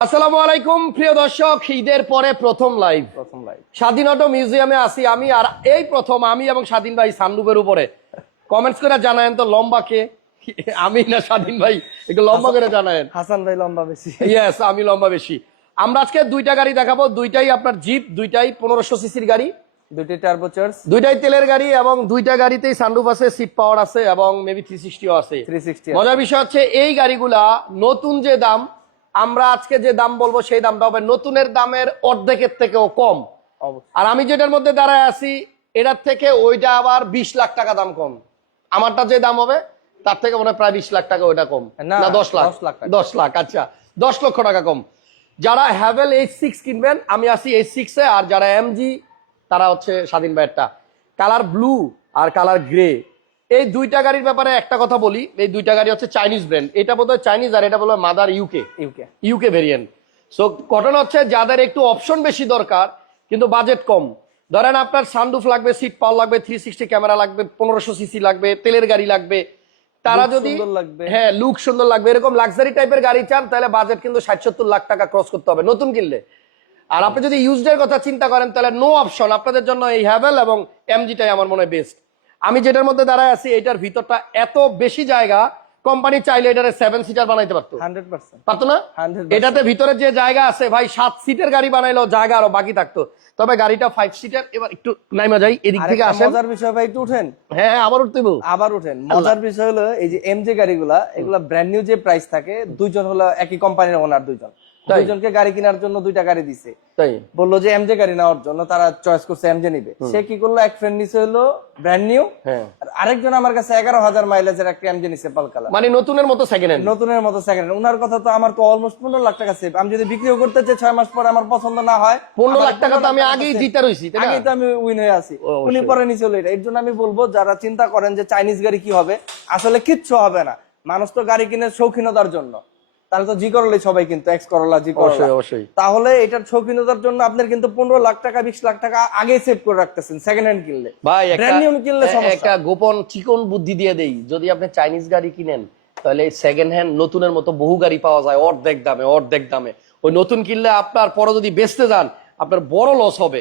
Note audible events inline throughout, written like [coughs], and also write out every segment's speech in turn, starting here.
আসসালামু আলাইকুম প্রিয় দর্শক ঈদের পরে প্রথম লাইভ প্রথম লাইভ স্বাধীন অটো মিউজিয়ামে আসি আমি আর এই প্রথম আমি এবং স্বাধীন ভাই সানরুপের উপরে। কমেন্টস করে জানায়েন তো লম্বা কে? আমি না স্বাধীন ভাই? একটু লম্বা করে জানায়েন। হাসান ভাই লম্বা বেশি। ইয়েস আমি লম্বা বেশি। আমরা আজকে দুইটা গাড়ি দেখাবো দুইটাই আপনার জিপ দুইটাই পনেরোশো সিসির গাড়ি। দুটি টার্বো চার্জ দুইটাই তেলের গাড়ি এবং দুইটা গাড়িতেই সানরুফ আছে সিট পাওয়ার আছে এবং মেবি থ্রি সিক্সটিও আছে। থ্রি সিক্সটি মজার বিষয় হচ্ছে এই গাড়িগুলা নতুন যে দাম আমরা আজকে যে দাম বলব সেই দামটা হবে নতুনের দামের অর্ধেকের থেকেও কম। আর আমি যেটার মধ্যে দাঁড়ায় আছি এটার থেকে ওইটা আবার বিশ লাখ টাকা দাম কম। আমারটা যে দাম হবে তার থেকে মনে হয় প্রায় বিশ লাখ টাকা ওইটা কম। না, দশ লাখ। লাখ দশ লাখ আচ্ছা। দশ লক্ষ টাকা কম। যারা হ্যাভেল এইচ সিক্স কিনবেন আমি আসি এইচ সিক্সে আর যারা এমজি তারা হচ্ছে স্বাধীন ভাইয়েরটা। কালার ব্লু আর কালার গ্রে এই দুইটা গাড়ির ব্যাপারে একটা কথা বলি এই দুইটা গাড়ি হচ্ছে চাইনিজ ব্র্যান্ড এটা বোধহয় চাইনিজ আর এটা বলো mother UK UK UK variant so ঘটনা হচ্ছে যাদের একটু অপশন বেশি দরকার কিন্তু বাজেট কম। ধরেন আপনার সানরুফ লাগবে সিট পাওয়ার লাগবে থ্রি সিক্সটি ক্যামেরা লাগবে পনেরোশো সিসি লাগবে তেলের গাড়ি লাগবে। তারা যদি লাগবে। হ্যাঁ লুক সুন্দর লাগবে। এরকম লাক্সারি টাইপের গাড়ি চান তাহলে বাজেট কিন্তু ষাট সত্তর লাখ টাকা ক্রস করতে হবে নতুন কিনলে। আর আপনি যদি ইউজডের কথা চিন্তা করেন তাহলে নো অপশন আপনাদের জন্য এই হ্যাভেল এবং এমজিটাই আমার মনে হয় বেস্ট আমি যেটার মধ্যে দাঁড়ায় আছি এটার ভিতরটা এত বেশি জায়গা কোম্পানি চাইলে এটারে সেভেন সিটার বানাইতে পারতো। পারতো না? 100% এটাতে ভিতরে যে জায়গা আছে ভাই সাত সিটের গাড়ি বানাইলেও জায়গা আরও বাকি থাকতো। তবে গাড়িটা ফাইভ সিটার এবার একটু নাইমা যাই এদিক থেকে আসেন। মজার বিষয় ভাই একটু উঠেন। হ্যাঁ হ্যাঁ আবার উঠতে। আবার উঠেন। মজার বিষয় হলো এই যে এম যে গাড়িগুলা এগুলা ব্র্যান্ড নিউ যে প্রাইস থাকে দুইজন হলো একই কোম্পানির ওনার দুইজন? দুইজনকে গাড়ি কেনার জন্য দুইটা গাড়ি দিছে। তাই? বলল যে এমজে গাড়ি নেওয়ার জন্য তারা চয়েস করছে এমজে নিবে। সে কি করল? এক ফ্রেন্ড নিছে হলো ব্র্যান্ড নিউ হ্যাঁ। আর আরেকজন আমার কাছে এগারো হাজার মাইলেজের একটা এমজে নিছে পালকালা মানে নতুনের মতো সেকেন্ড হ্যান্ড নতুনের মতো সেকেন্ড হ্যান্ড উনার কথা তো আমার তো অলমোস্ট পনেরো লাখ টাকা সেভ আমি যদি বিক্রিও করতে চাই ছয় মাস পরে আমার পছন্দ না হয় পনেরো লাখ টাকা তো আমি আগেই জিতে রয়েছি? আগেই তো আমি উইন হয়ে আছি। উনি পরে নিচে হলো এটা। এর জন্য আমি বলব যারা চিন্তা করেন যে চাইনিজ গাড়ি কি হবে আসলে কিচ্ছু হবে না। মানুষ তো গাড়ি কিনে শৌখিনতার জন্য। তাহলে তো জি করলে সবাই কিন্তু এক্স করলা জি করলা অবশ্যই তাহলে এটার শৌখিনতার জন্য আপনার কিন্তু পনেরো লাখ টাকা বিশ লাখ টাকা আগে সেভ করে রাখতেছেন সেকেন্ড হ্যান্ড কিনলে। ভাই কিনলে সমস্যা। একটা গোপন চিকন বুদ্ধি দিয়ে দেই। যদি আপনি চাইনিজ গাড়ি কিনেন তাহলে সেকেন্ড হ্যান্ড নতুনের মতো বহু গাড়ি পাওয়া যায় অর্ধেক দামে অর্ধেক দামে। ওই নতুন কিনলে আপনার পরে যদি বেচতে যান আপনার বড় লস হবে।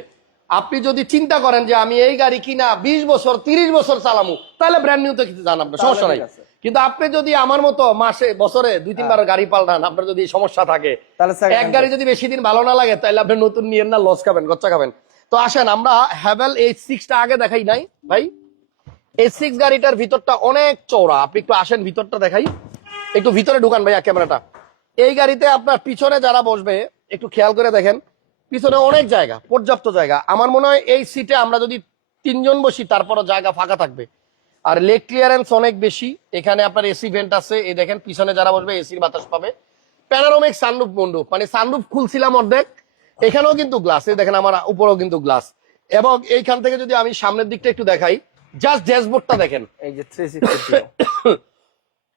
আপনি যদি চিন্তা করেন যে আমি এই গাড়ি কিনা বিশ বছর তিরিশ বছর চালামু তাহলে ব্র্যান্ড নিউ তো কিছু জান আপনার সমস্যা নাই। কিন্তু আপনি যদি আমার মতো মাসে বছরে দুই তিনবার গাড়ি পাল্টান আপনার যদি সমস্যা থাকে এক গাড়ি যদি বেশি দিন ভালো না লাগে তাহলে আপনি নতুন নিয়ে না লস খাবেন গচ্চা খাবেন। তো আসেন আমরা হ্যাভেল এইচ সিক্সটা আগে দেখাই নাই ভাই। এই সিক্স গাড়িটার ভিতরটা অনেক চওড়া। আপনি একটু আসেন ভিতরটা দেখাই। একটু ভিতরে ঢুকান ভাইয়া ক্যামেরাটা। এই গাড়িতে আপনার পিছনে যারা বসবে একটু খেয়াল করে দেখেন পিছনে অনেক জায়গা পর্যাপ্ত জায়গা। আমার মনে হয় এই সিটে আমরা যদি তিনজন বসি তারপরও জায়গা ফাঁকা থাকবে। আর লেগ ক্লিয়ারেন্স অনেক বেশি। এখানে আপনার এসি ভেন্ট আছে। এই দেখেন পিছনে যারা বসবে এসির বাতাস পাবে। প্যানারোমিক সানরুফ মন্ডপ মানে সানরুফ খুলছিলাম অর্ধেক। এখানেও কিন্তু গ্লাস এই দেখেন আমার উপরেও কিন্তু গ্লাস এবং এইখান থেকে যদি আমি সামনের দিকটা একটু দেখাই জাস্ট ড্যাশবোর্ডটা দেখেন। এই যে থ্রি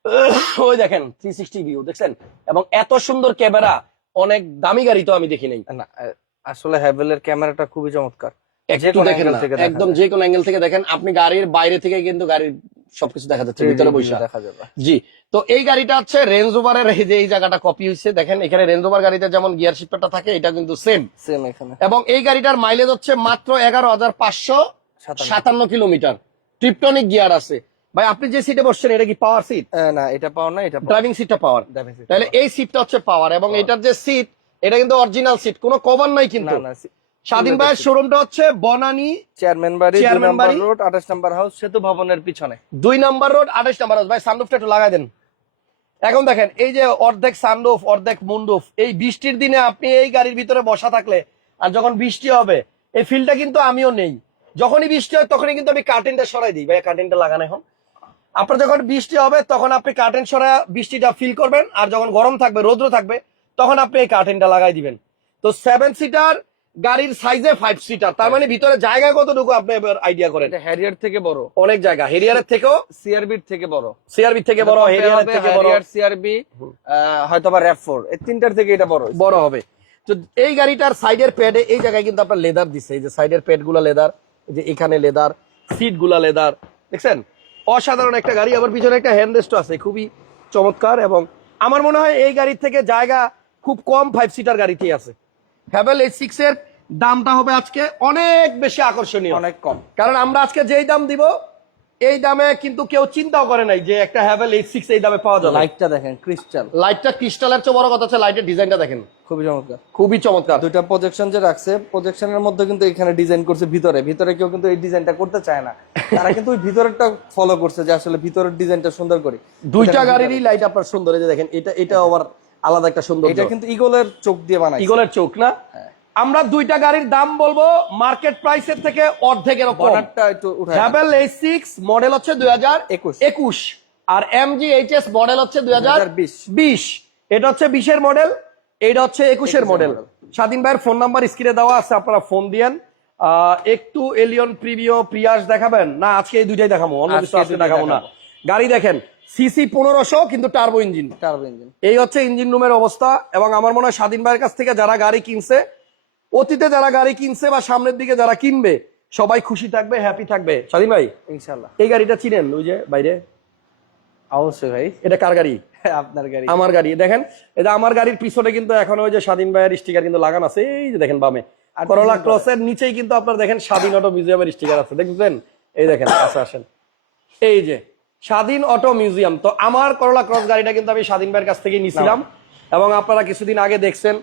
[coughs] ওই দেখেন থ্রি সিক্সটি ভিউ দেখছেন? এবং এত সুন্দর ক্যামেরা অনেক দামি গাড়ি তো আমি দেখি নাই। না আসলে হ্যাভেলের ক্যামেরাটা খুবই চমৎকার। একটু দেখেন না, একদম যে কোনো অ্যাঙ্গেল থেকে দেখেন আপনি গাড়ির বাইরে থেকে কিন্তু গাড়ির সবকিছু দেখা যাচ্ছে ভিতরে বৈশা দেখা যাবে। জি তো এই গাড়িটা হচ্ছে রেঞ্জ ওভারের এই যে এই জায়গাটা কপি হয়েছে দেখেন এখানে রেঞ্জ ওভার গাড়িতে যেমন গিয়ার শিফটারটা থাকে এটা কিন্তু সেম সেম এখানে। এবং এই গাড়িটার মাইলেজ হচ্ছে মাত্র এগারো হাজার পাঁচশো সাতান্ন। কিলোমিটার। ট্রিপটনিক গিয়ার আছে। ভাই আপনি যে সিটে বসছেন এটা কি পাওয়ার সিট না এটা পাওয়ার না এটা ড্রাইভিং সিটটা পাওয়ার তাহলে এই সিটটা হচ্ছে পাওয়ার এবং এটার যে সিট এটা কিন্তু অরিজিনাল সিট কোনো কভার নাই না কিন্তু না স্বাধীন ভাইয়ের শোরুমটা হচ্ছে বনানী চেয়ারম্যান বাড়ি নাম্বার বাড়ি। রোড আঠাশ নাম্বার হাউস সেতু ভবনের পিছনে। দুই নাম্বার রোড আঠাশ নাম্বার রোড ভাই সানরুফটা একটু লাগাই দেন। এখন দেখেন এই যে অর্ধেক সানরুফ অর্ধেক মুন্ডুফ এই বৃষ্টির দিনে আপনি এই গাড়ির ভিতরে বসা থাকলে আর যখন বৃষ্টি হবে এই ফিলটা কিন্তু আমিও নেই। যখনই বৃষ্টি হয় তখনই কিন্তু আমি কার্টেনটা সরাই দিই। ভাই কার্টেনটা লাগানো এখন। আপনার যখন বৃষ্টি হবে তখন আপনি কার্টেন সরা বৃষ্টিটা ফিল করবেন আর যখন গরম থাকবে রৌদ্র থাকবে তখন আপনি এই কার্টেনটা লাগাই দিবেন। তো সেভেন সিটার গাড়ির সাইজে ফাইভ সিটার তার মানে ভিতরে জায়গা কতটুকু আপনি এবার আইডিয়া করেন? হ্যারিয়ার থেকে বড়। অনেক জায়গা। হেরিয়ারের থেকেও? সিআরবির থেকে বড়। সিআরবি থেকে বড় হেরিয়ারের থেকে বড়। সিআরবি হয়তো বা র্যাপ ফোর এই তিনটার থেকে এটা বড়। বড় হবে। তো এই গাড়িটার সাইডের প্যাডে এই জায়গায় কিন্তু আপনার লেদার দিচ্ছে এই যে সাইডের প্যাডগুলা লেদার এই যে এখানে লেদার সিটগুলা লেদার দেখছেন? অসাধারণ একটা গাড়ি। আবার পিছনে একটা হ্যান্ড রেস্ট আছে। খুবই চমৎকার এবং আমার মনে হয় এই গাড়ির থেকে জায়গা খুব কম ফাইভ সিটার গাড়িতেই আছে। হ্যাভেল এই সিক্স এর দামটা হবে আজকে অনেক বেশি আকর্ষণীয়। অনেক কম। কারণ আমরা আজকে যেই দাম দিব এই দামে কিন্তু কেউ চিন্তাও করে নাই যে একটা হ্যাভেল এইট সিক্স এই দামে পাওয়া যাবে। লাইটটা দেখেন ক্রিস্টাল লাইটটা ক্রিস্টালের চেয়ে বড় কথা হচ্ছে লাইটের ডিজাইনটা দেখেন। খুবই চমৎকার। খুবই চমৎকার। দুইটা প্রজেকশন যে রাখছে প্রজেকশনের মধ্যে কিন্তু এখানে ডিজাইন করছে ভিতরে। ভিতরে কেউ কিন্তু এই ডিজাইনটা করতে চায় না। তারা কিন্তু ওই ভিতরেরটা ফলো করছে যে আসলে ভিতরের ডিজাইনটা সুন্দর করে। দুইটা গাড়িরই লাইট আপনার সুন্দর। এই যে দেখেন এটা এটা আবার আলাদা একটা সুন্দর এটা কিন্তু ইগলের চোখ দিয়ে বানায় ইগলের চোখ না? আমরা দুইটা গাড়ির দাম বলব মার্কেট প্রাইসের থেকে অর্ধেকের একটু উঠায় হ্যাভেল সিক্স মডেল হচ্ছে দুই হাজার একুশ। একুশ। আর M G H S model হচ্ছে দুই হাজার বিশ। এটা হচ্ছে বিশের মডেল এটা হচ্ছে একুশের মডেল স্বাধীন ভাইয়ের ফোন নাম্বার স্ক্রিনে দেওয়া আছে আপনারা ফোন দিয়েন। একটু এলিয়ন প্রিভিও প্রিয়াস দেখাবেন? না আজকে এই দুইটাই দেখাবো অন্য কিছু আজকে আজকে দেখাবো না। গাড়ি দেখেন সিসি পনেরোশো কিন্তু টার্বো ইঞ্জিন টার্বো ইঞ্জিন এই হচ্ছে ইঞ্জিন রুমের অবস্থা এবং আমার মনে হয় স্বাধীন ভাইয়ের কাছ থেকে যারা গাড়ি কিনছে অতীতে যারা গাড়ি কিনছে বা সামনের দিকে যারা কিনবে সবাই খুশি থাকবে হ্যাপি থাকবে। স্বাধীন ভাই? ইনশাল্লাহ এই গাড়িটা চিনেন ওই যে বাইরে? অবশ্যই ভাই। এটা কার গাড়ি? আপনার গাড়ি। আমার গাড়ি। দেখেন এটা আমার গাড়ির পিছনে কিন্তু এখন ওই যে স্বাধীন ভাইয়ের স্টিকার কিন্তু লাগানো আছে। এই যে দেখেন বামে। করোলা ক্রসের নিচেই কিন্তু আপনার দেখেন স্বাধীন অটো মিউজিয়ামের স্টিকার আছে। দেখবেন এই দেখেন আসে আসেন। এই যে স্বাধীন অটো মিউজিয়াম তো আমার করোলা ক্রস গাড়িটা কিন্তু আমি স্বাধীন ভাইয়ের কাছ থেকে নিছিলাম। এবং আপনারা কিছুদিন আগে দেখছেন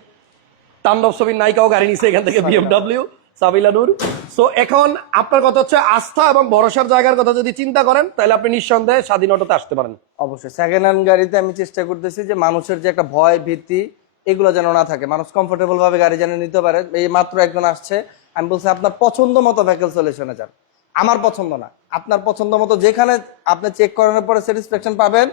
তাণ্ডব ছবির নায়িকাও গাড়ি নিছে এখান থেকে বিএমডব্লিউ সাবিলা নূর। সো এখন আপনার কথা হচ্ছে আস্থা এবং ভরসার জায়গার কথা যদি চিন্তা করেন তাহলে আপনি নিঃসন্দেহে স্বাধীন অটোতে আসতে পারেন। অবশ্যই। সেকেন্ড হ্যান্ড গাড়িতে আমি চেষ্টা করতেছি যে মানুষের যে একটা ভয় ভীতি এগুলো যেন না থাকে। মানুষ কমফোর্টেবল ভাবে গাড়ি যেন নিতে পারে। এই মাত্র একজন আসছে। আমি বলছি আপনার পছন্দ মতো ভেহিকেল সলিউশনে যান। আমার পছন্দ না। আপনার পছন্দ মতো যেখানে আপনি চেক করানোর পরে স্যাটিসফ্যাকশন পাবেন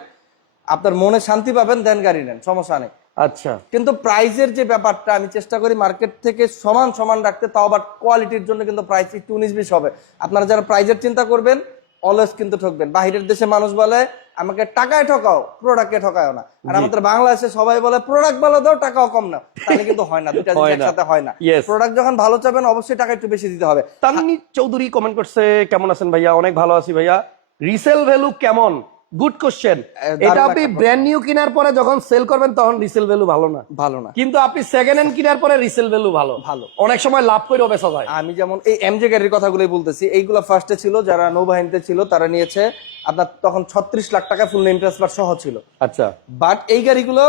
আপনার মনে শান্তি পাবেন দেন গাড়ি নেন। সমস্যা নেই। আচ্ছা। কিন্তু প্রাইজের যে ব্যাপারটা আমি চেষ্টা করি মার্কেট থেকে সমান সমান রাখতে তাও আবার কোয়ালিটির জন্য কিন্তু প্রাইস একটু উনিশ বিশ হবে। আপনারা যারা প্রাইজের চিন্তা করবেন অলওয়েজ কিন্তু ঠকবেন। বাহিরের দেশে মানুষ বলে আমাকে টাকায় ঠকাও প্রোডাক্টে ঠকাও না। আর আমাদের বাংলাদেশে সবাই বলে প্রোডাক্ট ভালো দাও টাকাও কম না তাহলে কিন্তু হয় না। [laughs] দুটা। একসাথে হয় না। প্রোডাক্ট যখন ভালো চাবেন অবশ্যই টাকা একটু বেশি দিতে হবে। তাননি চৌধুরী কমেন্ট করছে কেমন আছেন ভাইয়া? অনেক ভালো আছি ভাইয়া। রিসেল ভ্যালু কেমন? গুড কোশ্চেন এটা আপনি ব্র্যান্ড নিউ কেনার পরে যখন সেল করবেন তখন রিসেল ভ্যালু ভালো না। ভালো না। কিন্তু আপনি সেকেন্ড হ্যান্ড কেনার পরে রিসেল ভ্যালু ভালো। ভালো। অনেক সময় লাভ করে বেচা যায়। আমি যেমন এই এমজে গাড়ির কথাগুলোই বলতেছি এইগুলো ফার্স্টে ছিল যারা নৌবাহিনীতে ছিল তারা নিয়েছে আপনার তখন ছত্রিশ লাখ টাকা ফুল ইন্টারেস্ট সহ ছিল। আচ্ছা। বাট এই গাড়িগুলো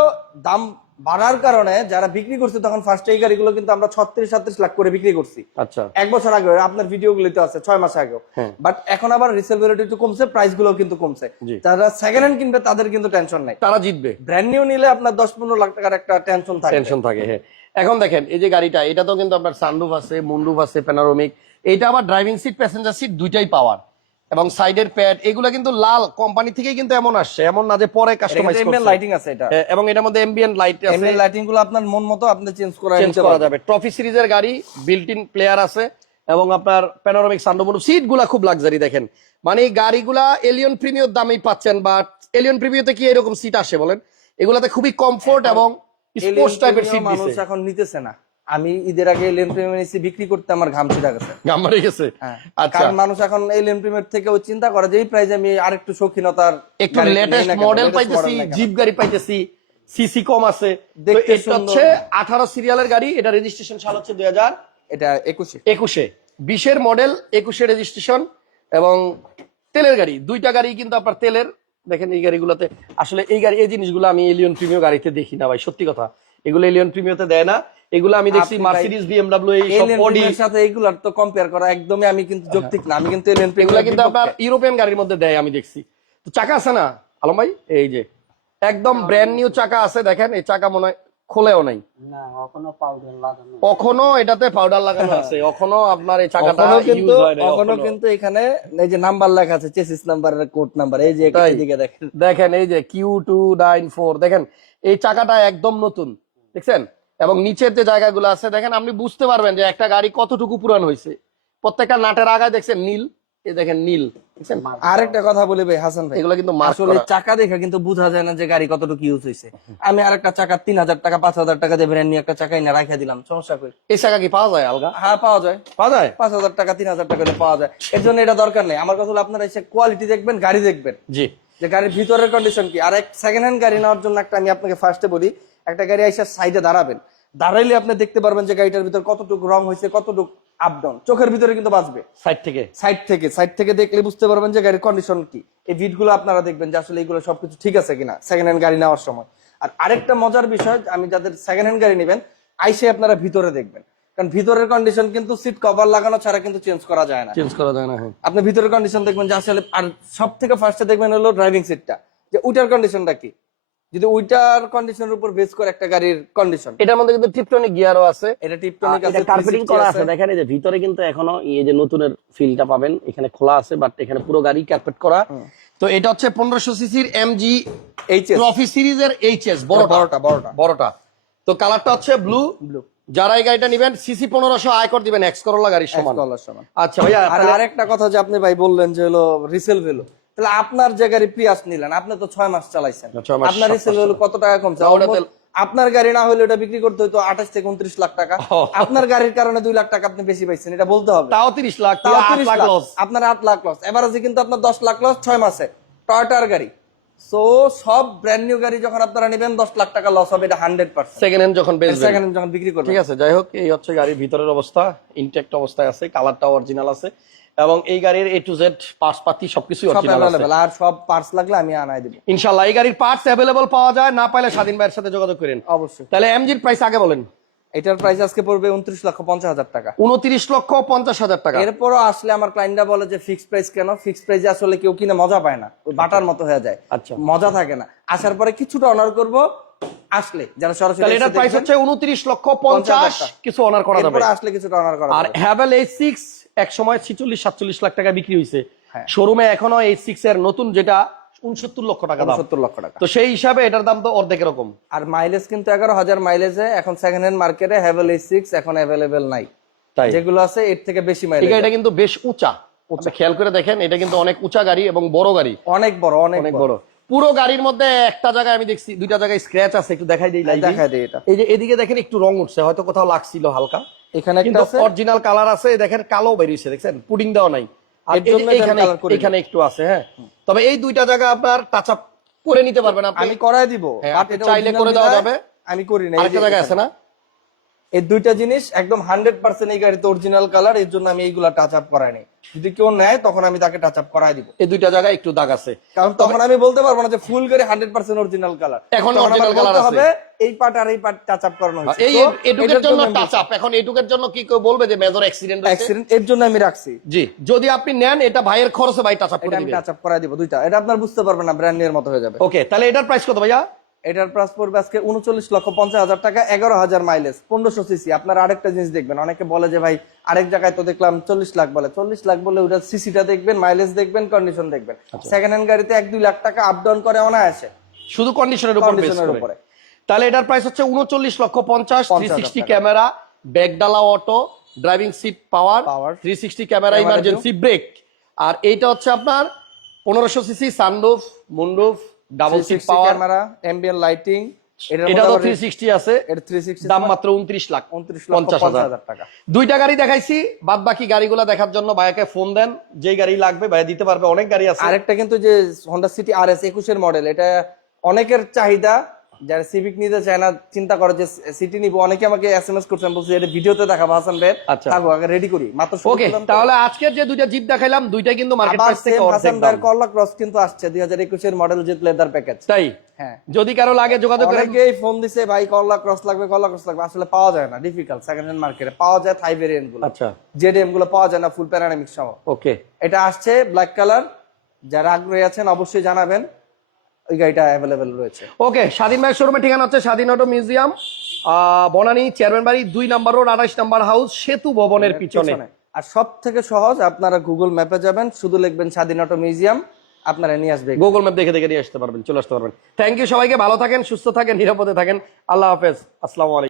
দাম বাড়ার কারণে যারা বিক্রি করছে তখন ফার্স্ট এই গাড়িগুলো কিন্তু আমরা ছত্রিশ সাত্রিশ লাখ করে বিক্রি করছি। আচ্ছা। এক বছর আগে আপনার ভিডিও গুলিতে আছে ছয় মাস আগেও। হ্যাঁ। বাট এখন আবার রিসেল ভ্যালুটি একটু কমছে প্রাইসগুলো কিন্তু কমছে। যারা সেকেন্ড হ্যান্ড কিনবে তাদের কিন্তু টেনশন নাই। তারা জিতবে। ব্র্যান্ড নিউ নিলে আপনার দশ পনেরো লাখ টাকার একটা টেনশন থাকে টেনশন থাকে হ্যাঁ। এখন দেখেন এই যে গাড়িটা এটা তো কিন্তু আপনার সানরুফ আছে মুন্ডুফ আছে প্যানারোমিক এটা আবার ড্রাইভিং সিট প্যাসেঞ্জার সিট দুইটাই পাওয়ার এবং সাইডের প্যাড এগুলো কিন্তু লাল কোম্পানি থেকেই কিন্তু এমন আসছে এমন না যে পরে কাস্টমাইজ করছে। লাইটিং আছে এটা। হ্যাঁ, এবং এটার মধ্যে এমবিএন্ট লাইট আছে। এমনি লাইটিংগুলো আপনার মন মতো আপনি চেঞ্জ করা চেঞ্জ করা যাবে। ট্রফি সিরিজের গাড়ি বিল্ট ইন প্লেয়ার আছে এবং আপনার প্যানোরামিক সান্ডোমোটো সিটগুলা খুব লাক্সারি দেখেন। মানে এই গাড়িগুলা এলিয়ন প্রিমিয়র দামেই পাচ্ছেন বাট এলিয়ন প্রিমিয়তে কি এরকম সিট আসে বলেন? এগুলাতে খুবই কমফোর্ট এবং স্পোর্টস টাইপের সিট মানুষ এখন নিতেছে না। আমি ঈদের আগে এলিয়ন প্রিমিয়াম নিয়েছি বিক্রি করতে আমার ঘাম ছিটা গেছে। গাম্বারে গেছে? হ্যাঁ। আচ্ছা। কারণ মানুষ এখন এলিয়ন প্রিমিয়ার থেকে ও চিন্তা করে যে এই প্রাইজে আমি আরেকটু শৌখিনতার একটু লেটেস্ট মডেল পাইতেছি। জিপ গাড়ি পাইতেছি সিসি কম আছে। দেখতে হচ্ছে আঠারো সিরিয়ালের গাড়ি এটা রেজিস্ট্রেশন সাল হচ্ছে দুই হাজার এটা একুশে। একুশে। বিশের মডেল একুশে রেজিস্ট্রেশন এবং তেলের গাড়ি। দুইটা গাড়ি কিন্তু আপনার তেলের। দেখেন এই গাড়িগুলোতে আসলে এই গাড়ি এই জিনিসগুলো আমি এলিয়ন প্রিমিয় গাড়িতে দেখি না ভাই সত্যি কথা। এগুলো এলিয়ন প্রিমিয়তে দেয় না। এগুলো আমি দেখছি মার্সিডিজ বিএমডব্লিউ এই সব অডি প্রিমিয়ার সাথে এইগুলার তো কম্পেয়ার করা একদমই আমি কিন্তু যৌক্তিক না আমি কিন্তু এলিয়ন এগুলো কিন্তু আপনার ইউরোপিয়ান গাড়ির মধ্যে দেয় আমি দেখছি। তো চাকা আছে না আলম ভাই? এই যে একদম ব্র্যান্ড নিউ চাকা আছে দেখেন এই চাকা মনে হয় খোলেও নাই। না এখনও পাউডার লাগানো কখনো এটাতে পাউডার লাগানো আছে এখনও আপনার এই চাকাটা কিন্তু ইউজ হয় না এখনও এখনও। কিন্তু এখানে এই যে নাম্বার লেখা আছে চেসিস নাম্বারের কোড নাম্বার এই যে? এদিকে দেখেন। দেখেন এই যে কিউ টু নাইন ফোর দেখেন এই চাকাটা একদম নতুন দেখছেন? এবং নিচের যে জায়গাগুলো আছে দেখেন আপনি বুঝতে পারবেন যে একটা গাড়ি কতটুকু পুরান হয়েছে। প্রত্যেকটা নাটের আগায় দেখছেন নীল এই দেখেন নীল আরেকটা কথা বলি ভাই হাসান ভাই। এগুলো কিন্তু আসলে চাকা দেখে কিন্তু বোঝা যায় না যে গাড়ি কতটুকু ইউজ হয়েছে। আমি আরেকটা চাকা তিন হাজার টাকা পাঁচ হাজার টাকা দিয়ে ব্র্যান্ড নিয়ে একটা চাকা এনে রাখা দিলাম সমস্যা এই চাকা কি পাওয়া যায় আলগা? হ্যাঁ পাওয়া যায়। পাওয়া যায়? পাঁচ হাজার টাকা তিন হাজার টাকা পাওয়া যায়। এর জন্য এটা দরকার নেই। আমার কথা হলো আপনারা এসে কোয়ালিটি দেখবেন গাড়ি দেখবেন। জি। যে গাড়ির ভিতরের কন্ডিশন কি? আর এক সেকেন্ড হ্যান্ড গাড়ি নেওয়ার জন্য একটা আমি আপনাকে ফার্স্টে বলি একটা গাড়ি আইসা সাইডে দাঁড়াবেন। দাঁড়াইলে আপনি দেখতে পারবেন যে গাড়িটার ভিতর কতটুকু রং হয়েছে কতটুকু আপ ডাউন চোখের ভিতরে কিন্তু বাঁচবে। সাইড থেকে? সাইড থেকে সাইড থেকে দেখলে বুঝতে পারবেন যে গাড়ির কন্ডিশন কি। এই ভিডগুলো আপনারা দেখবেন যে আসলে এগুলো সবকিছু ঠিক আছে কিনা সেকেন্ড হ্যান্ড গাড়ি নেওয়ার সময়। আর আরেকটা মজার বিষয় আমি যাদের সেকেন্ড হ্যান্ড গাড়ি নেবেন আইসে আপনারা ভিতরে দেখবেন। কারণ ভিতরের কন্ডিশন কিন্তু সিট কভার লাগানো ছাড়া কিন্তু চেঞ্জ করা যায় না। চেঞ্জ করা যায় না হ্যাঁ। আপনি ভিতরের কন্ডিশন দেখবেন যে আসলে আর সব থেকে ফার্স্টে দেখবেন হলো ড্রাইভিং সিটটা যে ওইটার কন্ডিশনটা কি? যদি ওইটার কন্ডিশনের উপর বেস করে একটা গাড়ির কন্ডিশন এটার মধ্যে কিন্তু টিপটনিক গিয়ারও আছে। এটা টিপটনিক আছে কার্পেটিং করা আছে। দেখেন এই যে ভিতরে কিন্তু এখনও এই যে নতুনের ফিলটা পাবেন। এখানে খোলা আছে বাট এখানে পুরো গাড়ি কার্পেট করা। তো এটা হচ্ছে পনেরোশো সিসির এমজি HS ট্রফি সিরিজের এইচএস বড়টা। বড়টা বড়টা। তো কালারটা হচ্ছে ব্লু ব্লু যারা এই গাড়িটা নিবেন সিসি পনেরোশো আয়কর দিবেন এক্স করোলা গাড়ির সমান। আচ্ছা ভাইয়া আর আরেকটা কথা যে আপনি ভাই বললেন যে হলো রিসেল ভ্যালু তাহলে আপনার যে গাড়ি প্রিয়াস নিলেন আপনি তো ছয় মাস চালাইছেন। আপনার রিসেল ভ্যালু কত টাকা কমছে? আপনার গাড়ি না হলে ওটা বিক্রি করতে হতো আঠাশ থেকে উনত্রিশ লাখ টাকা। আপনার গাড়ির কারণে দুই লাখ টাকা আপনি বেশি পাইছেন এটা বলতে হবে। তাও তিরিশ লাখ তাও 30 লাখ আপনার আট লাখ লস এভারেজে কিন্তু আপনার দশ লাখ লস ছয় মাসে। টয়টার গাড়ি। সো সব ব্র্যান্ড নিউ গাড়ি যখন আপনারা নেবেন দশ লাখ টাকা লস হবে এটা হান্ড্রেড পার্সেন্ট সেকেন্ড হ্যান্ড যখন সেকেন্ড যখন বিক্রি করবেন। ঠিক আছে যাই হোক এই হচ্ছে গাড়ির ভিতরের অবস্থা ইনটেক্ট অবস্থায় আছে কালারটা অরিজিনাল আছে এবং এই গাড়ির এ টু জেড পার্টস পাতি সবকিছু সব অরিজিনাল আছে। আর সব পার্টস লাগলে আমি আনাই দিব। ইনশাল্লাহ এই গাড়ির পার্টস অ্যাভেলেবল পাওয়া যায় না পাইলে স্বাধীন ভাইয়ের সাথে যোগাযোগ করেন। অবশ্যই। তাহলে এমজির প্রাইস আগে বলেন। এটার প্রাইস আজকে পড়বে উনত্রিশ লক্ষ পঞ্চাশ হাজার টাকা। উনত্রিশ লক্ষ পঞ্চাশ হাজার টাকা। এরপরও আসলে আমার ক্লায়েন্টরা বলে যে ফিক্স প্রাইস কেন? ফিক্স প্রাইসে আসলে কেউ কিনে মজা পায় না। ওই বাটার মতো হয়ে যায়। আচ্ছা। মজা থাকে না। আসার পরে কিছুটা অনার করব। আসলে যারা সরাসরি তাহলে এটার প্রাইস হচ্ছে উনত্রিশ লক্ষ পঞ্চাশ। কিছু অনার করা যাবে। এরপরে আসলে কিছুটা অনার করা আর হ্যাভেল সিক্স এক সময় ছিচল্লিশ সাতচল্লিশ লাখ টাকা বিক্রি হয়েছে হ্যাঁ। শোরুমে এখনও এইচ সিক্স এর নতুন যেটা উনসত্তর লক্ষ টাকা দাম। সত্তর লক্ষ টাকা। তো সেই হিসাবে এটার দাম তো অর্ধেক এরকম। আর মাইলেজ কিন্তু এগারো হাজার মাইলেজে এখন সেকেন্ড হ্যান্ড মার্কেটে হ্যাভেল এই সিক্স এখন অ্যাভেলেবেল নাই। তাই। যেগুলো আছে এর থেকে বেশি মাইলেজ গাড়িটা কিন্তু বেশ উঁচা। আপনি খেয়াল করে দেখেন এটা কিন্তু অনেক উঁচা গাড়ি এবং বড় গাড়ি। অনেক বড় অনেক বড়। পুরো গাড়ির মধ্যে একটা জায়গায় আমি দেখছি দুইটা জায়গায় স্ক্র্যাচ আছে একটু দেখাই দিই live এ। দেখা দেয় এটা। এই যে এদিকে দেখেন একটু রং উঠছে হয়তো কোথাও লাগছিল হালকা। এখানে কিন্তু আছে। অরিজিনাল কালার আছে দেখেন কালো বেরিয়েছে দেখছেন? পুডিং দেওয়া নাই। এখানে একটু আছে হ্যাঁ। তবে এই দুইটা জায়গা আপনার টাচ আপ করে নিতে পারবেন আপনি। আমি করাই দিব হ্যাঁ, চাইলে করে দেওয়া যাবে। আমি করি না একটা জায়গা আছে না? এই দুইটা জিনিস একদম হান্ড্রেড পার্সেন্ট এই গাড়িতে অরিজিনাল কালারের জন্য আমি এইগুলা টাচ আপ করাই যদি কেউ নেয় তখন আমি তাকে টাচ আপ করাই দিব। এই দুইটা জায়গায় একটু দাগ আছে। কারণ তখন আমি বলতে পারব না যে ফুল গাড়ি হান্ড্রেড পার্সেন্ট অরিজিনাল কালার এখন colour আছে। হবে এই পার্ট আর এই পার্ট টাচ আপ করানো হয়েছে। এই এটুকের জন্য টাচ আপ এখন এটুকের জন্য কি কেউ বলবে যে মেজর অ্যাক্সিডেন্ট হয়েছে? Accident, এর জন্য আমি রাখছি। জি। যদি আপনি নেন এটা ভাইয়ের খরচে ভাই টাচ আপ করে আমি দিবেন টাচ আপ করাই দিব দুইটা। এটা আপনার বুঝতে পারবেন না ব্র্যান্ড এর মতো হয়ে যাবে। ওকে তাহলে এটার প্রাইস কত ভাইয়া? এটার প্রাইস পড়বে আজকে উনচল্লিশ লক্ষ পঞ্চাশ হাজার টাকা এগারো হাজার মাইলেজ পনেরোশো সিসি আপনার আরেকটা জিনিস দেখবেন অনেকে বলে যে ভাই আরেক জায়গায় তো দেখলাম চল্লিশ লাখ বলে। চল্লিশ লাখ বলে ওটা সিসিটা দেখবেন মাইলেজ দেখবেন কন্ডিশন দেখবেন। আচ্ছা। সেকেন্ড হ্যান্ড গাড়িতে এক দুই লাখ টাকা আপ ডাউন করে অনায়াসে। শুধু কন্ডিশনের কন্ডিশনের উপরে। তাহলে এটার প্রাইস হচ্ছে উনচল্লিশ লক্ষ পঞ্চাশ three sixty. Camera ব্যাকডালা auto driving seat power three sixty camera emergency brake আর এইটা হচ্ছে আপনার পনেরোশো CC sunroof মুন্ডুফ double seat power camera ambient lighting এটা তো থ্রি সিক্সটি আছে। এটা থ্রি সিক্সটি দাম মাত্র উনত্রিশ লাখ উনত্রিশ লাখ পঞ্চাশ পঞ্চাশ হাজার হাজার টাকা। দুইটা গাড়ি দেখাইছি বাদ বাকি গাড়িগুলো দেখার জন্য ভাইয়াকে ফোন দেন যেই গাড়ি লাগবে ভাইয়া দিতে পারবে অনেক গাড়ি আছে। আরেকটা কিন্তু যে হন্ডা সিটি আর এস একুশের মডেল এটা অনেকের চাহিদা যারা সিভিক নিতে চায় না চিন্তা করে যে সিটি নিবো। অনেকে আমাকে এস এম এস করছেন বলছে এটা ভিডিওতে দেখাবো হাসান ভাই আচ্ছা। থাকব আগে রেডি করি। মাত্র ওকে তাহলে আজকের যে দুইটা জিপ দেখাইলাম দুইটাই কিন্তু মার্কেট প্রাইস থেকে অর্ধেক হাসান ভাইয়ের করলা ক্রস কিন্তু আসছে দুই হাজার একুশের মডেল জিত লেদার প্যাকেজ তাই? হ্যাঁ। যদি কারও লাগে যোগাযোগ করেন অনেকেই ফোন দিছে ভাই করলা ক্রস লাগবে করলা ক্রস লাগবে। আসলে পাওয়া যায় না ডিফিকাল্ট সেকেন্ড হ্যান্ড মার্কেটে পাওয়া যায় থাই ভেরিয়েন্টগুলো। আচ্ছা। জেডিএমগুলো পাওয়া যায় না ফুল প্যারাডামিক সহ। ওকে। এটা আসছে ব্ল্যাক কালার যারা আগ্রহী আছেন অবশ্যই জানাবেন। ওই গাড়িটা অ্যাভেলেবেল রয়েছে। ওকে স্বাধীন ভাইয়ের শোরুমের ঠিকানা হচ্ছে স্বাধীন অটো মিউজিয়াম বনানী চেয়ারম্যান বাড়ি দুই নাম্বার রোড আঠাশ নাম্বার হাউস সেতু ভবনের পিছনে। আর সব থেকে সহজ আপনারা গুগল ম্যাপে যাবেন শুধু লিখবেন স্বাধীন অটো মিউজিয়াম আপনারা নিয়ে আসবে গুগল ম্যাপ দেখে দেখে নিয়ে আসতে পারবেন চলে আসতে পারবেন। থ্যাংক ইউ সবাইকে ভালো থাকেন সুস্থ থাকেন নিরাপদে থাকেন। আল্লাহ হাফেজ আসসালামু আলাইকুম।